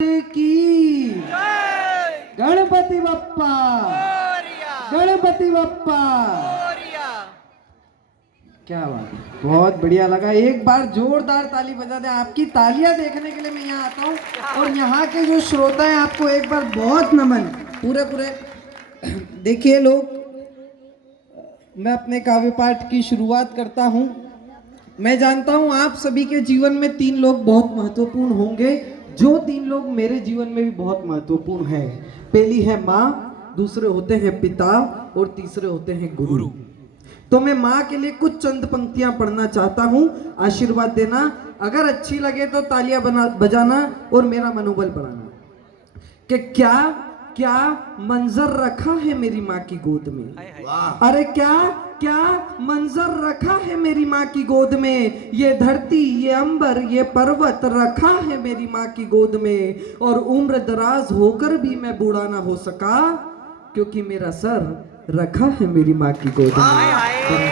की गणपति बप्पा, गणपति बप्पा। क्या बात है, बहुत बढ़िया लगा। एक बार जोरदार ताली बजा दें। आपकी तालियां देखने के लिए मैं यहाँ आता हूँ और यहाँ के जो श्रोता हैं आपको एक बार बहुत नमन। पूरे देखिए लोग, मैं अपने काव्य पाठ की शुरुआत करता हूँ। मैं जानता हूँ आप सभी के जीवन में तीन लोग बहुत महत्वपूर्ण होंगे, जो तीन लोग मेरे जीवन में भी बहुत महत्वपूर्ण है। पहली है माँ, दूसरे होते हैं पिता और तीसरे होते हैं गुरु। तो मैं माँ के लिए कुछ चंद पंक्तियां पढ़ना चाहता हूँ, आशीर्वाद देना। अगर अच्छी लगे तो तालियां बजाना और मेरा मनोबल बढ़ाना। कि क्या क्या मंजर रखा है मेरी माँ की गोद में, अरे क्या क्या मंजर रखा है मेरी माँ की गोद में। ये धरती, ये अंबर, ये पर्वत रखा है मेरी माँ की गोद में। और उम्र दराज होकर भी मैं बूढ़ा ना हो सका, क्योंकि मेरा सर रखा है मेरी माँ की गोद में।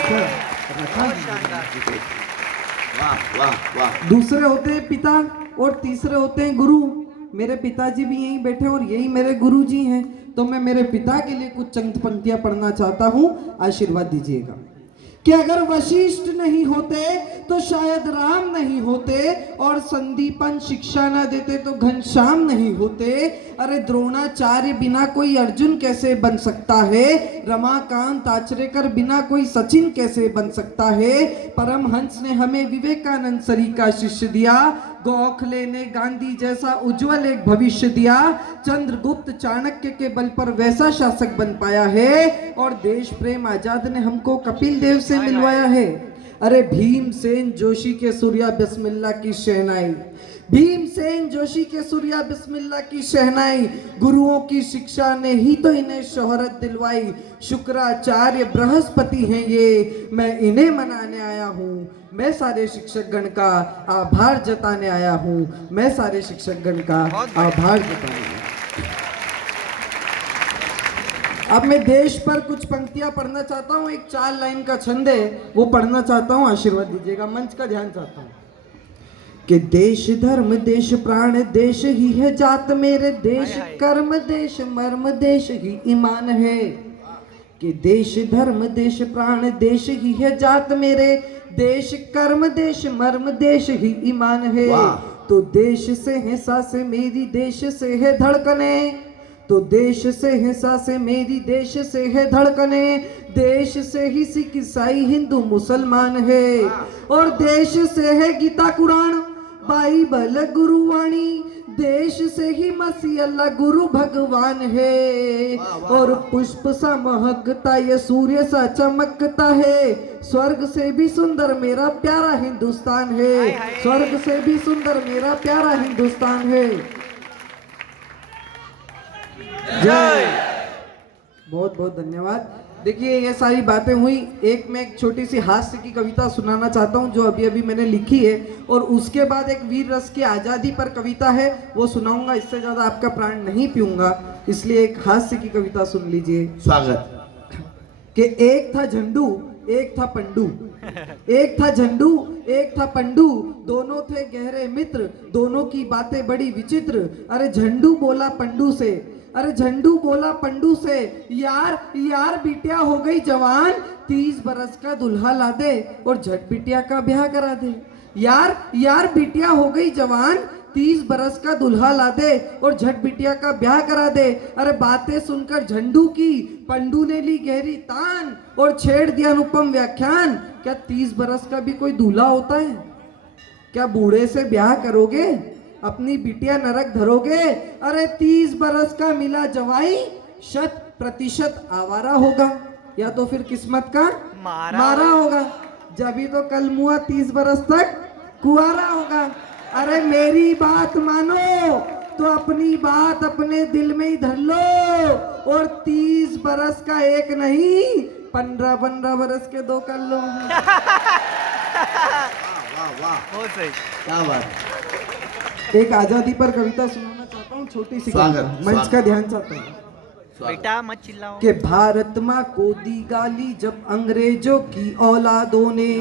सर रखा है। दूसरे होते हैं पिता और तीसरे होते हैं गुरु। मेरे पिताजी भी यहीं बैठे और यही मेरे गुरुजी हैं। तो मैं मेरे पिता के लिए कुछ चंद पंक्तियां पढ़ना चाहता हूं, आशीर्वाद दीजिएगा। कि अगर वशिष्ठ नहीं होते तो शायद राम नहीं होते, और संदीपन शिक्षा ना देते तो घनश्याम नहीं होते। अरे द्रोणाचार्य बिना कोई अर्जुन कैसे बन सकता है, रमाकांत आचरेकर बिना कोई सचिन कैसे बन सकता है। परमहंस ने हमें विवेकानंद सरी का शिष्य दिया, गोखले ने गांधी जैसा उज्जवल एक भविष्य दिया। चंद्रगुप्त चाणक्य के बल पर वैसा शासक बन पाया है, और देश प्रेम आजाद ने हमको कपिल देव से मिलवाया है। अरे भीमसेन जोशी के सूर्या बिस्मिल्लाह की शहनाई, भीमसेन जोशी के सूर्या बिस्मिल्लाह की शहनाई। गुरुओं की शिक्षा ने ही तो इन्हें शोहरत दिलवाई। शुक्राचार्य बृहस्पति हैं ये, मैं इन्हें मनाने आया हूँ। मैं सारे शिक्षक गण का आभार जताने आया हूँ। मैं सारे शिक्षक गण का आभार जताने आया हूँ। अब मैं देश पर कुछ पंक्तियां पढ़ना चाहता हूँ। एक 4 लाइन का छंद है, वो पढ़ना चाहता हूँ, आशीर्वाद दीजिएगा। मंच का ध्यान चाहता हूँ। कि देश धर्म देश प्राण देश ही है जात मेरे, देश कर्म देश मर्म देश ही ईमान है। कि देश धर्म देश प्राण देश ही है जात मेरे, देश कर्म देश मर्म देश ही ईमान है। तो देश से है सांसें मेरी, देश से है धड़कने, तो देश से है सांसें मेरी, देश से है धड़कने। देश से ही सिख ईसाई हिंदू मुसलमान है, और देश से है गीता कुरान बाइबल गुरुवाणी। देश से ही मसीह अल्लाह गुरु भगवान है। और पुष्प सा महकता ये सूर्य सा चमकता है, स्वर्ग से भी सुंदर मेरा प्यारा हिंदुस्तान है। स्वर्ग से भी सुंदर मेरा प्यारा हिंदुस्तान है। जय। बहुत बहुत धन्यवाद। देखिए ये सारी बातें हुई। मैं एक छोटी सी हास्य की कविता सुनाना चाहता हूँ, जो अभी अभी मैंने लिखी है, और उसके बाद एक वीर रस की आजादी पर कविता है, वो सुनाऊंगा। इससे ज्यादा आपका प्राण नहीं पीऊंगा, इसलिए एक हास्य की कविता सुन लीजिए। स्वागत। कि एक था झंडू एक था पंडू, एक था झंडू एक था पंडू, दोनों थे गहरे मित्र, दोनों की बातें बड़ी विचित्र। अरे झंडू बोला पंडू से, अरे झंडू बोला पंडू से, यार यार बिटिया हो गई जवान, 30 बरस का दुल्हा ला दे और झट बिटिया का ब्याह करा दे। यार यार बिटिया हो गई जवान, 30 बरस का दुल्हा ला दे और झट बिटिया का ब्याह करा दे। अरे बातें सुनकर झंडू की पंडू ने ली गहरी तान, और छेड़ दिया अनुपम व्याख्यान। क्या 30 बरस का भी कोई दूल्हा होता है? क्या बूढ़े से ब्याह करोगे, अपनी बिटिया नरक धरोगे? अरे 30 बरस का मिला जवाई 100% आवारा होगा, या तो फिर किस्मत का मारा होगा। जब ही तो कल मुआ 30 बरस तक कुआरा होगा। अरे मेरी बात मानो तो अपनी बात अपने दिल में ही धर लो, और 30 बरस का एक नहीं 15 बरस के 2 कर लो। वाह बहुत सही, क्या बात। एक आजादी पर कविता सुनाना चाहता हूँ, छोटी सी कविता। मंच का ध्यान चाहता हूँ। बेटा मत चिल्लाओ। कि भारत माँ को दी गाली जब अंग्रेजों की औलादों ने,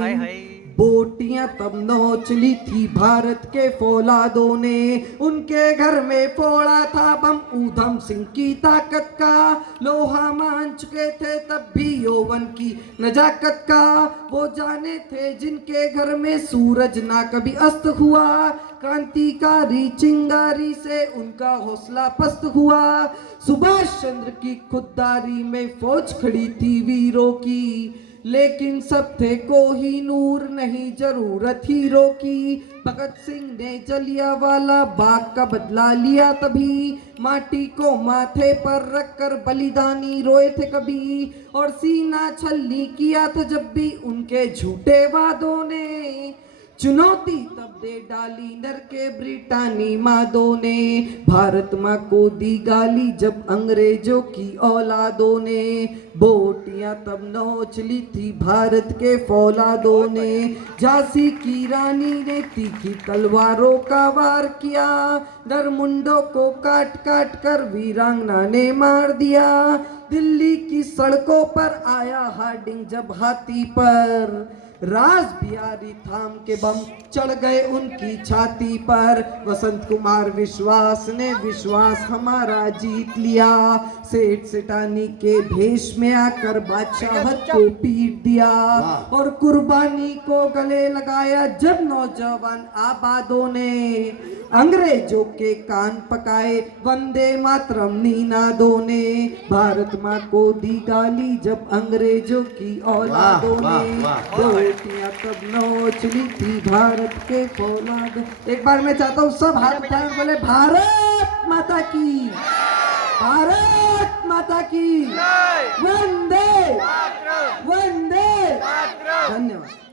बोटियां तब नोच ली थी भारत के फौलादों ने, उनके घर में फोड़ा था बम ऊधम सिंह की ताकत का, लोहा मान चुके थे तब भी यौवन की नजाकत का, वो जाने थे जिनके घर में सूरज ना कभी अस्त हुआ, क्रांतिकारी चिंगारी से उनका हौसला पस्त हुआ, सुभाष चंद्र की खुददारी में फौज खड़ी थी वीरों की, लेकिन सब थे कोहिनूर नहीं जरूरत हीरो की, भगत सिंह ने जलियांवाला बाग का बदला लिया तभी, माटी को माथे पर रखकर बलिदानी रोए थे कभी, और सीना छलनी किया था जब भी उनके झूठे वादों ने, चुनौती तब दे डाली नर के ब्रिटानी मादों ने, भारत माँ को दी गाली जब अंग्रेजों की औलादों ने, बोटियां तब नोच ली थी भारत के फौलादों ने, झांसी की रानी ने तीखी तलवारों का वार किया, नरमुंडों को काट काट कर वीरांगना ने मार दिया, दिल्ली की सड़कों पर आया हार्डिंग जब हाथी पर, राज बिहारी थाम के बम चढ़ गए उनकी छाती पर, वसंत कुमार विश्वास ने विश्वास हमारा जीत लिया, सेठ सेठानी के भेष में आकर बादशाहत को पीट दिया, और कुर्बानी को गले लगाया जब नौजवान आबादों ने, अंग्रेजों के कान पकाए वंदे मातरम नीनादों ने, भारत माँ को दी गाली जब अंग्रेजों की औलादों ने, बोटियां तब नोच ली थी भारत के फौलाद। एक बार मैं चाहता हूँ सब हाथ उठाएं, बोले भारत माता की, भारत माता की, वंदे वंदे। धन्यवाद।